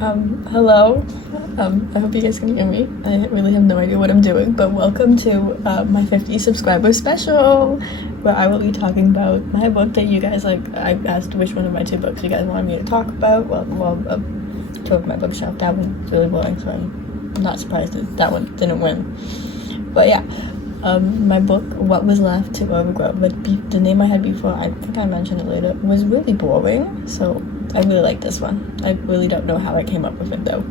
Hello. I hope you guys can hear me. I really have no idea what I'm doing, but welcome to my 50 subscriber special, where I will be talking about my book that you guys like. I asked which one of my two books you guys wanted me to talk about. Two of my bookshelf. That one's really boring, so I'm not surprised that one didn't win. But yeah, my book, What Was Left to Overgrow, but the name I had before, I think I mentioned it later, was really boring, so I really like this one. I really don't know how I came up with it though.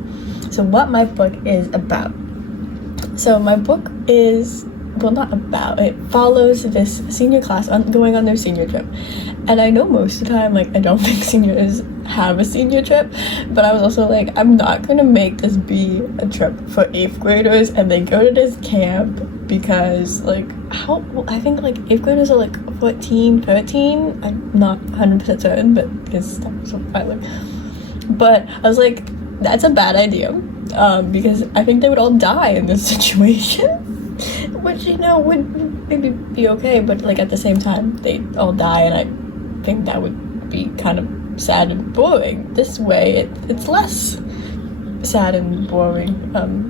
So what my book is about. So my book is, well, not about, it follows this senior class going on their senior trip. And I know most of the time, like, I don't think seniors have a senior trip, but I was also like, I'm not gonna make this be a trip for 8th graders and they go to this camp because, like, I think, like, 8th graders are, like, 14, 13, I'm not 100% certain, but it's so violent. But I was like, that's a bad idea, because I think they would all die in this situation, which, you know, would maybe be okay, but, like, at the same time, they all die, and I think that would be kind of sad and boring. This way, it's less sad and boring,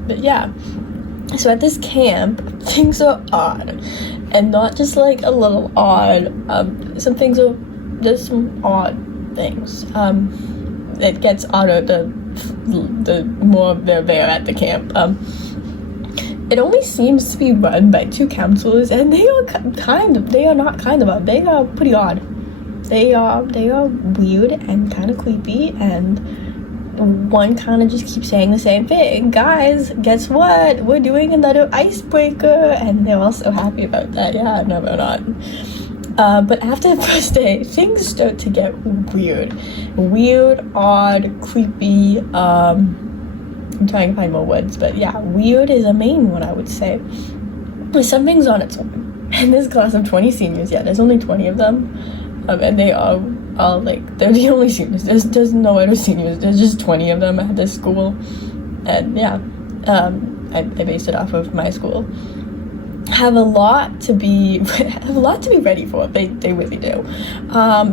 but yeah. So at this camp, things are odd, and not just like a little odd. There's some odd things. It gets odder the more they're there at the camp. It only seems to be run by two counselors, and they are pretty odd. They are weird and kind of creepy, and one kind of just keeps saying the same thing. Guys, guess what? We're doing another icebreaker, and they're all so happy about that. Yeah, no, they're not. But after the first day, things start to get weird, odd, creepy. I'm trying to find more words, but yeah, weird is a main one, I would say. Something's on its own. In this class of 20 seniors, yeah, there's only 20 of them, and they are all like, they're the only seniors. There's no other seniors. There's just 20 of them at this school, and yeah, I based it off of my school. Have a lot to be ready for. They really do.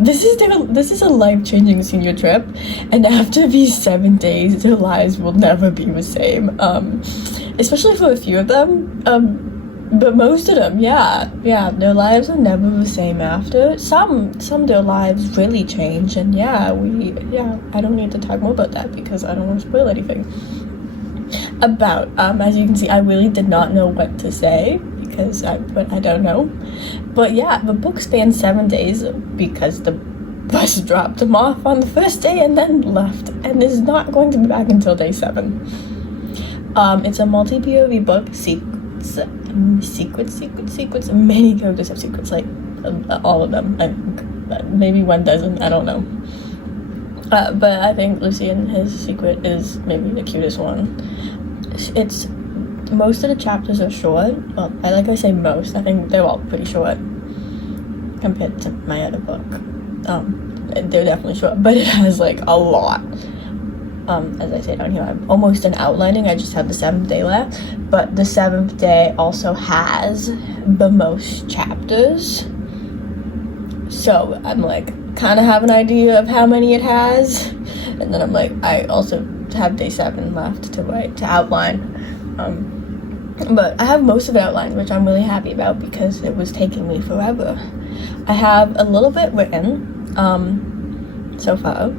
This is a life-changing senior trip, and after these 7 days, their lives will never be the same. Especially for a few of them. But most of them, yeah, their lives are never the same after. Some their lives really change, and I don't need to talk more about that because I don't want to spoil anything. As you can see, I really did not know what to say because I don't know. But yeah, the book spans 7 days because the bus dropped them off on the first day and then left, and is not going to be back until day 7. It's a multi-POV book. Secrets. Many characters have secrets, like all of them. Maybe one doesn't, I don't know. But I think Lucy and his secret is maybe the cutest one. It's most of the chapters are short. Well, I say most. I think they're all pretty short compared to my other book. They're definitely short, but it has like a lot. As I say down here, I'm almost done outlining. I just have the 7th day left, but the 7th day also has the most chapters. So I'm like, kind of have an idea of how many it has, and then I'm like, I also have day 7 left to outline. But I have most of it outlined, which I'm really happy about because it was taking me forever. I have a little bit written so far.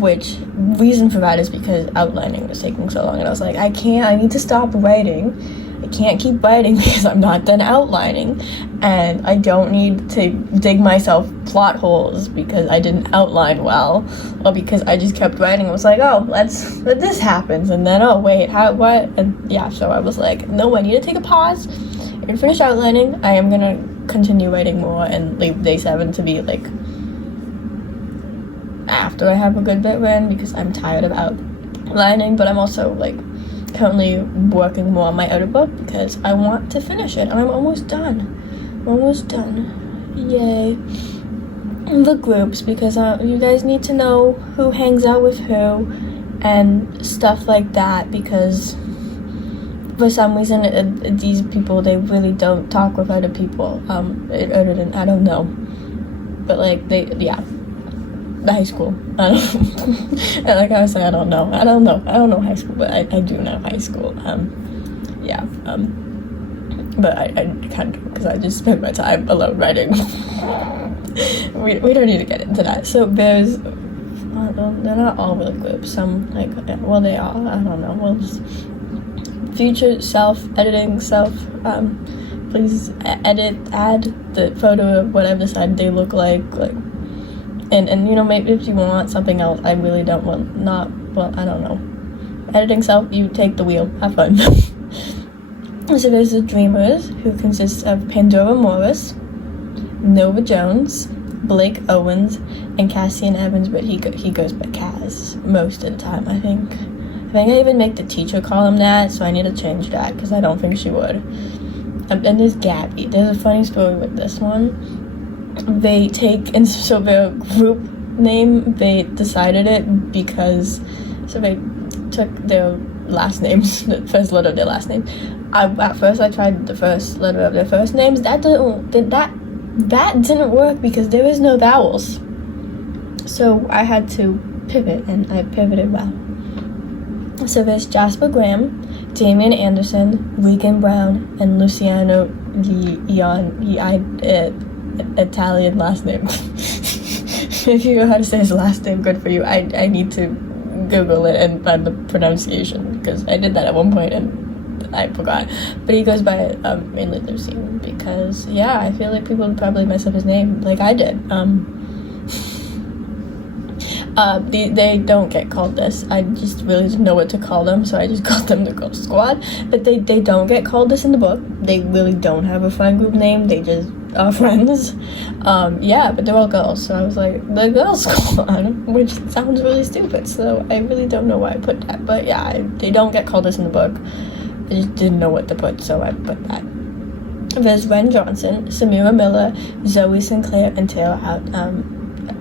Which reason for that is because outlining was taking so long, and I was like, I need to stop writing. I can't keep writing because I'm not done outlining, and I don't need to dig myself plot holes because I didn't outline well, or because I just kept writing. I was like, oh, let this happens, and then, oh wait, what? And yeah, so I was like, no, I need to take a pause and finish outlining. I am gonna continue writing more and leave day 7 to be like after I have a good bit written because I'm tired of outlining, but I'm also like currently working more on my other book because I want to finish it, and I'm almost done. Yay. The groups, because you guys need to know who hangs out with who and stuff like that, because for some reason these people, they really don't talk with other people, other than, I don't know, but like yeah. high school. Like I was saying, I don't know high school, but I do know high school. Yeah. But I kind of, because I just spent my time alone writing. we don't need to get into that. So there's, they're not all really groups. Some, like, well, they are. I don't know. Well, just future self, editing self. Please add the photo of what I've decided they look like. And you know, maybe if you want something else, I really don't want, I don't know. Editing self, you take the wheel. Have fun. So there's the Dreamers, who consists of Pandora Morris, Nova Jones, Blake Owens, and Cassian Evans, but he goes by Kaz most of the time, I think. I even make the teacher call him that, so I need to change that, because I don't think she would. And there's Gabby. There's a funny story with this one. They take, and so their group name, they decided it because, so they took their last names, the first letter of their last name. At first I tried the first letter of their first names. That didn't work because there is no vowels. So I had to pivot, and I pivoted well. So there's Jasper Graham, Damian Anderson, Regan Brown, and Luciano Italian last name. If you know how to say his last name, good for you. I need to Google it and find the pronunciation, because I did that at one point and I forgot. But he goes by mainly Lucian, because yeah, I feel like people would probably mess up his name like I did. They don't get called this. I just really didn't know what to call them, so I just called them the Girl Squad. But they don't get called this in the book. They really don't have a friend group name. They just are friends. Yeah, but they're all girls, so I was like, the Girl Squad, which sounds really stupid, so I really don't know why I put that. But yeah, they don't get called this in the book. I just didn't know what to put, so I put that. There's Ren Johnson, Samira Miller, Zoe Sinclair, and Taylor Out.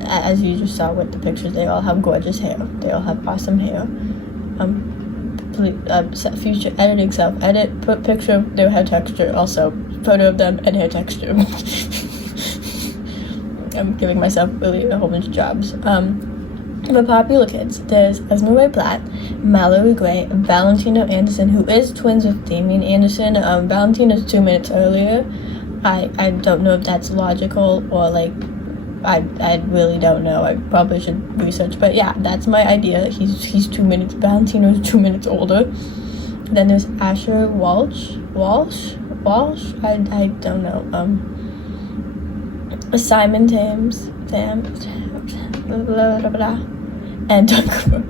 As you just saw with the pictures, they all have gorgeous hair. They all have awesome hair. Future editing self-edit, put picture of their hair texture, also photo of them and hair texture. I'm giving myself really a whole bunch of jobs. The popular kids, there's Esmeralda Platt, Mallory Gray, Valentino Anderson, who is twins with Damian Anderson. Valentino's 2 minutes earlier. I don't know if that's logical or like, I really don't know. I probably should research, but yeah, that's my idea. He's 2 minutes. Valentino's 2 minutes older. Then there's Asher Walsh. I don't know. Simon Thames, and Doug Cooper.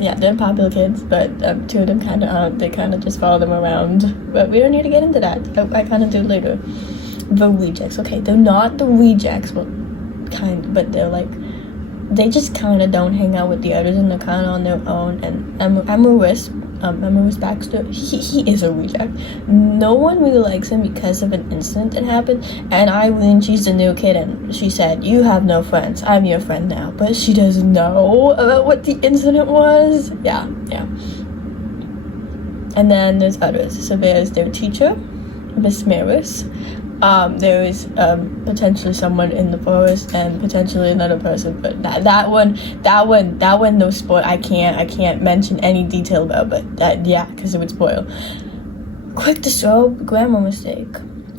Yeah, they're popular kids, but two of them kind of aren't. They kind of just follow them around. But we don't need to get into that. I kind of do later. The Rejects. Okay, they're not the Rejects, but they're like, they just kind of don't hang out with the others, and they're kind of on their own. And Emma Baxter, he is a reject. No one really likes him because of an incident that happened. And Eileen, she's a new kid, and she said, "You have no friends. I'm your friend now." But she doesn't know about what the incident was. Yeah. And then there's others. So there's their teacher, Miss Maris. There is potentially someone in the forest and potentially another person, but that one no spoil. I can't mention any detail about, but because it would spoil. Quick grammar mistake.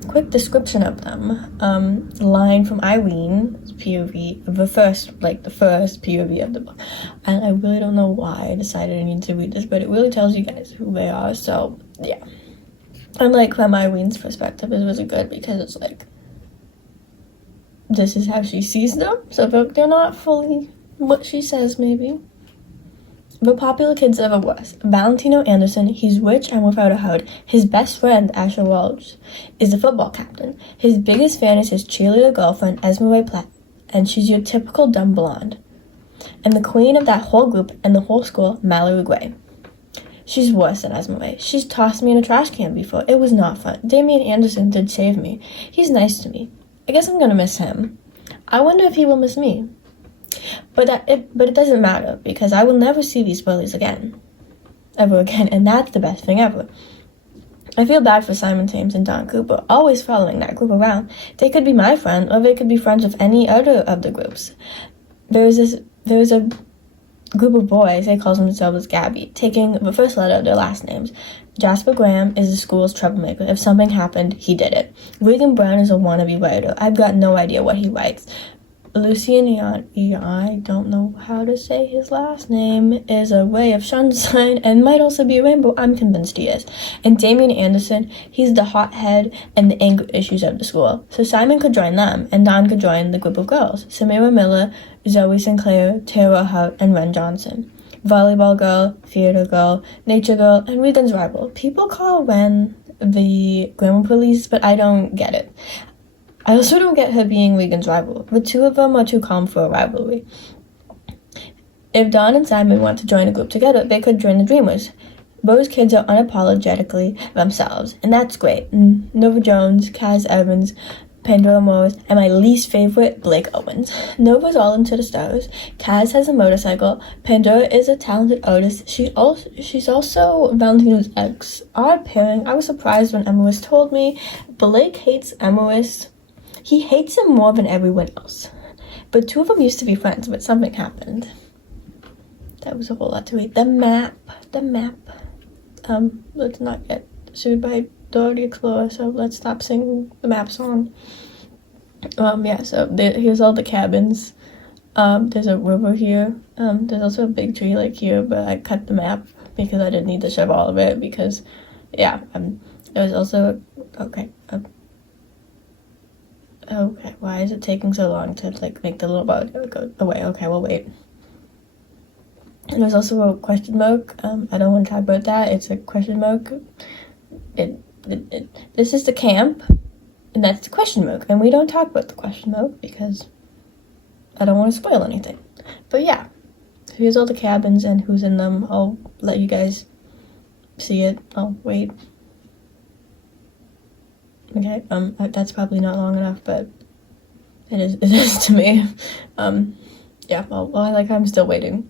Quick description of them. Line from Irene's POV, the first POV of the book, and I really don't know why I decided I need to read this, but it really tells you guys who they are. So yeah. And like from Irene's perspective is really good because it's like, this is how she sees them, so they're not fully what she says maybe. The popular kids ever was. Valentino Anderson, he's rich and without a hood. His best friend, Asher Walsh, is the football captain. His biggest fan is his cheerleader girlfriend, Esmeralda Platt, and she's your typical dumb blonde. And the queen of that whole group and the whole school, Mallory Gray. She's worse than Esmeralda. She's tossed me in a trash can before. It was not fun. Damian Anderson did save me. He's nice to me. I guess I'm gonna miss him. I wonder if he will miss me. But it doesn't matter, because I will never see these bullies again. Ever again, and that's the best thing ever. I feel bad for Simon Thames and Don Cooper, always following that group around. They could be my friend, or they could be friends with any other of the groups. there was a group of boys, they call themselves Gabby, taking the first letter of their last names. Jasper Graham is the school's troublemaker. If something happened, he did it. Regan Brown is a wannabe writer. I've got no idea what he writes. Lucian I don't know how to say his last name, is a ray of sunshine and might also be a rainbow. I'm convinced he is. And Damien Anderson, he's the hothead and the anger issues of the school. So Simon could join them, and Don could join the group of girls. Samira Miller, Zoe Sinclair, Tara Hart, and Ren Johnson. Volleyball girl, theater girl, nature girl, and Regan's rival. People call Ren the grammar police, but I don't get it. I also don't get her being Regan's rival. The two of them are too calm for a rivalry. If Don and Simon want to join a group together, they could join the Dreamers. Those kids are unapologetically themselves, and that's great. Nova Jones, Kaz Evans, Pandora Morris, and my least favorite, Blake Owens. Nova's all into the stars. Kaz has a motorcycle. Pandora is a talented artist. She's also Valentino's ex. Odd pairing. I was surprised when Emerus told me. Blake hates Emerus. He hates him more than everyone else. But two of them used to be friends, but something happened. That was a whole lot to read. The map. Let's not get sued by Dora the Explorer, so let's stop singing the map song. Here's all the cabins. There's a river here. There's also a big tree like here, but I cut the map because I didn't need to show all of it because, there was also, okay, why is it taking so long to, make the little boat go away? Okay, we'll wait. And there's also a question mark. I don't want to talk about that. It's a question mark. This is the camp, and that's the question mark. And we don't talk about the question mark because I don't want to spoil anything. But yeah, here's all the cabins and who's in them. I'll let you guys see it. I'll wait. Okay, that's probably not long enough, but it is to me. I'm still waiting.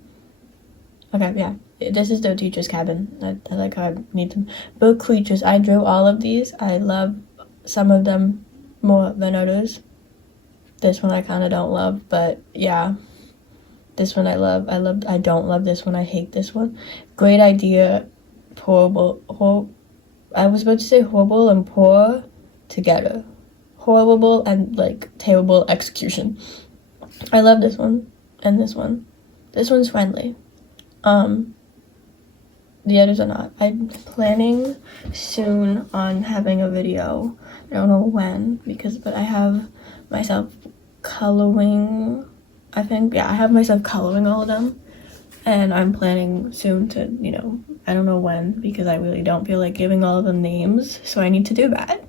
Okay, yeah, this is the teacher's cabin. I like how I need them. Book creatures, I drew all of these. I love some of them more than others. This one I kind of don't love, but yeah. This one I love. I don't love this one. I hate this one. Great idea. Horrible. I was about to say horrible and poor together. Horrible and terrible execution. I love this one and this one. This one's friendly. The others are not. I'm planning soon on having a video. I don't know when but I have myself coloring. I have myself coloring all of them, and I'm planning soon to, I don't know when because I really don't feel like giving all of them names, so I need to do that.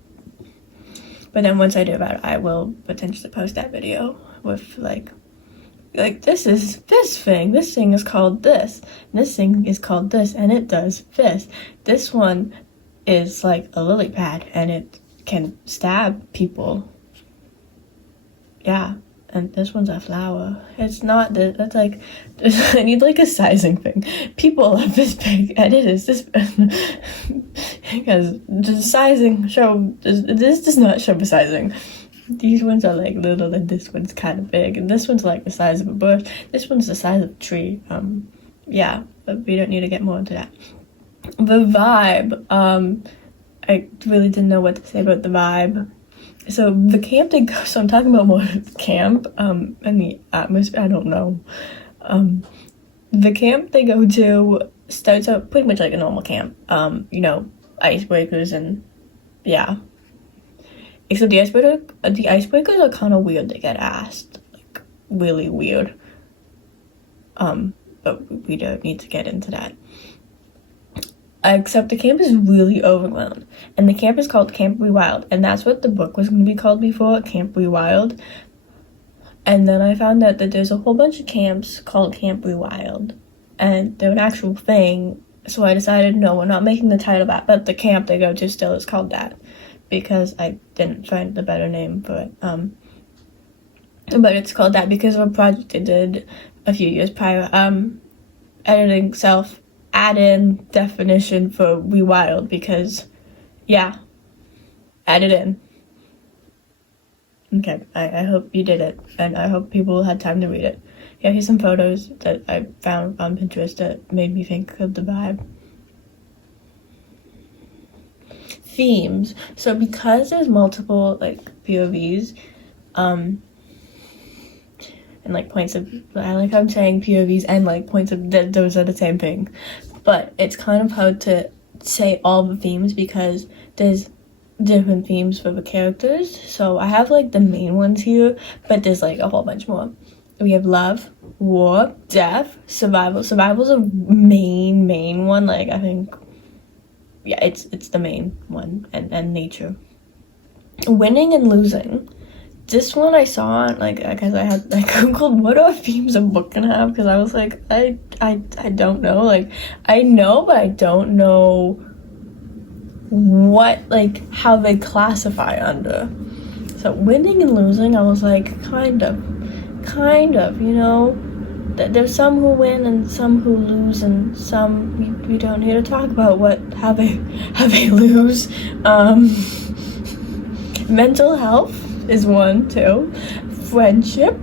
But then once I do that, I will potentially post that video with this thing is called this, and this thing is called this, and it does this. This one is like a lily pad, and it can stab people. Yeah, and this one's a flower. It's not this, that's I need a sizing thing. People are this big, and it is this because the sizing this does not show the sizing. These ones are little, and this one's kind of big, and this one's the size of a bush. This one's the size of a tree. But we don't need to get more into that. The vibe, I really didn't know what to say about the vibe. So the camp they go, so I'm talking about more camp, and the atmosphere, I don't know. The camp they go to starts out pretty much like a normal camp. Icebreakers and, yeah. Except the icebreakers are kind of weird. They get asked, really weird. But we don't need to get into that. Except the camp is really overgrown, and the camp is called Camp Rewild, and that's what the book was going to be called before, Camp Rewild. And then I found out that there's a whole bunch of camps called Camp Rewild, and they're an actual thing. So I decided, no, we're not making the title that, but the camp they go to still is called that, because I didn't find the better name for it. But it's called that because of a project I did a few years prior, editing add-in definition for rewild, because, add it in. Okay, I hope you did it, and I hope people had time to read it, yeah, here's some photos that I found on Pinterest that made me think of the vibe. Themes. So because there's multiple like POVs, and like points of, I like how I'm saying POVs and like points of, those are the same thing, but it's kind of hard to say all the themes because there's different themes for the characters. So I have like the main ones here, but there's like a whole bunch more. We have love, war, death, survival. Survival's a main one. Like I think, yeah, it's the main one, and nature. Winning and losing. This one I saw like because I googled what are themes a book can have, because I was like I don't know. Like I know, but I don't know what, like how they classify under. So winning and losing, I was like kind of, you know, there's some who win and some who lose, and some we don't need to talk about how they lose. Mental health is one too. Friendship,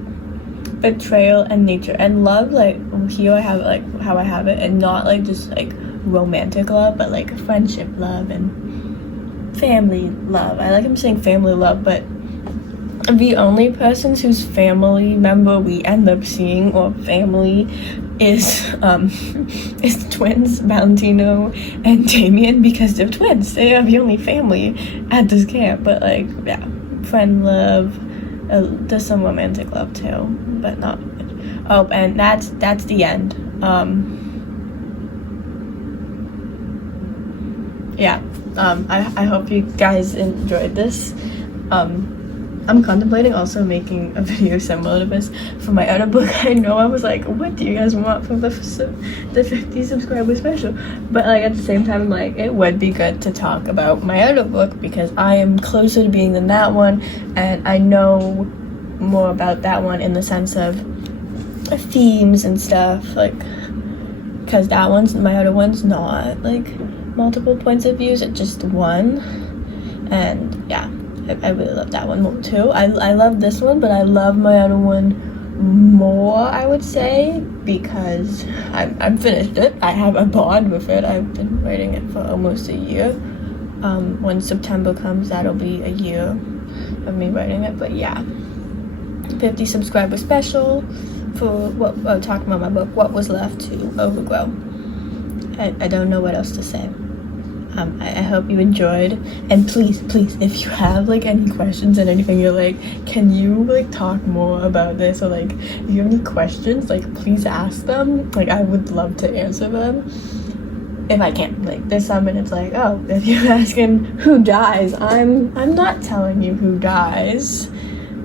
betrayal, and nature. And love, like here I have like how I have it, and not like just like romantic love, but like friendship love and family love. I like I'm saying family love, but the only persons whose family member we end up seeing or family is twins, Valentino and Damien, because they're twins. They are the only family at this camp. But like, yeah, friend love, there's some romantic love too, but not much. Oh, and that's the end. Yeah, I hope you guys enjoyed this. I'm contemplating also making a video similar to this for my other book. I know I was like, what do you guys want from the 50 subscriber special? But like at the same time, I'm like, it would be good to talk about my other book because I am closer to being than that one, and I know more about that one in the sense of themes and stuff, like, because that one's, my other one's not like multiple points of views, it's just one. And yeah, I really love that one more too. I love this one, but I love my other one more, I would say, because I'm finished it. I have a bond with it. I've been writing it for almost a year. When September comes, that'll be a year of me writing it. But yeah, 50 subscriber special for what talking about my book, What Was Left to Overgrow. I don't know what else to say. I hope you enjoyed, and please, if you have like any questions and anything, you're like, can you like talk more about this, or like if you have any questions, like please ask them. Like I would love to answer them if I can. Like there's some and it's like, oh, if you're asking who dies, I'm not telling you who dies,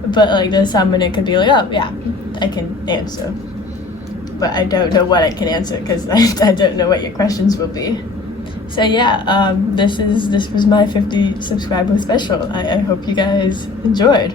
but like there's some and it could be like, oh yeah, I can answer, but I don't know what I can answer because I don't know what your questions will be. So yeah, this was my 50 subscriber special. I hope you guys enjoyed.